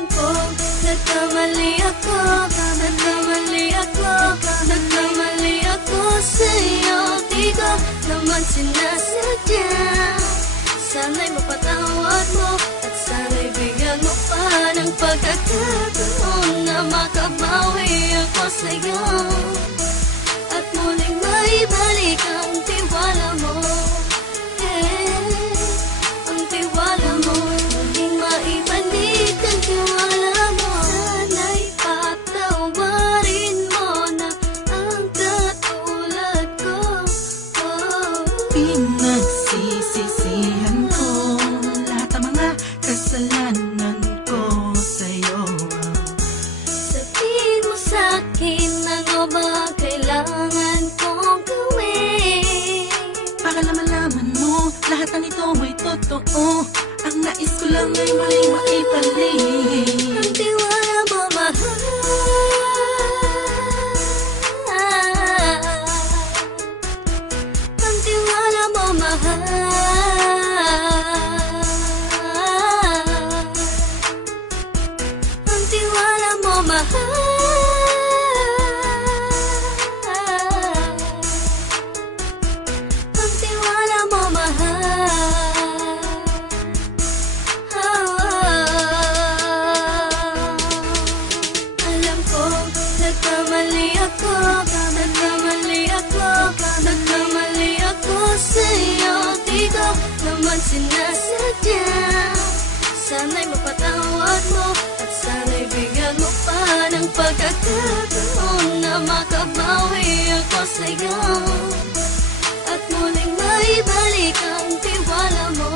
Alam kong nagkamali ako, nagkamali ako, nagkamali ako sa'yo. Di ko naman sinasadya. Sana'y mapatawad mo at sana'y bigyan mo pa ng pagkakataon na makabawi ako sa'yo at muling maibalik ang tiwala mo. Ang tiwala mo, muling maibalik ang tiwala mo. Sana'y patawarin mo na ang katulad ko. Pinagsisisihan ko lahat ng mga kasalanan ko sa'yo. Sabihin mo sa'kin ano ba kailangan kong gawin Para malaman mo lahat ng ito ay totoo. Ang nais ko lang ay muli maibalik ang tiwala mo, mahal. Ang tiwala mo, mahal. Ang tiwala mo, mahal. Ang tiwala mo, mahal. Alam kong nagkamali ako, nagkamali ako, nagkamali ako sa'yo. Di ko naman sinasadya. Sana'y mapatawad mo at sana'y bigyan mo pa ng pagkakataon na makabawi ako sa'yo at muling maibalik ang tiwala mo.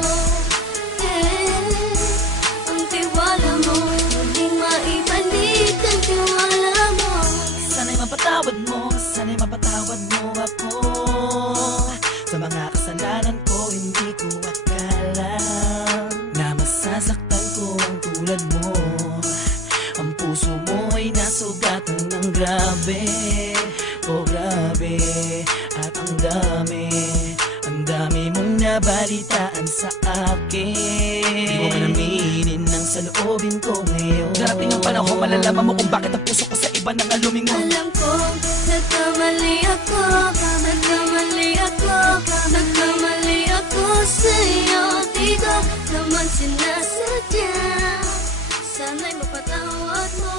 Ang tiwala mo, muling maibalik ang tiwala mo. Sana'y mapatawad mo, sana'y mapatawad mo ako sa mga kasalanan ko. Hindi ko akala na masasaktan ko ang tulad mo. Ang puso mo ay nasugatan ng grabe, oh grabe. At ang dami mong nabalitaan sa akin. Di ko man aminin ng saloobin ko ngayon. Darating ang panahon, malalaman mo kung bakit ang puso ko sa iba nang alumingon. Alam kong nagkamali ako, nagkamali ako, nagkamali ako sa'yo. Di ko naman sinasadya. Sana'y mapatawad mo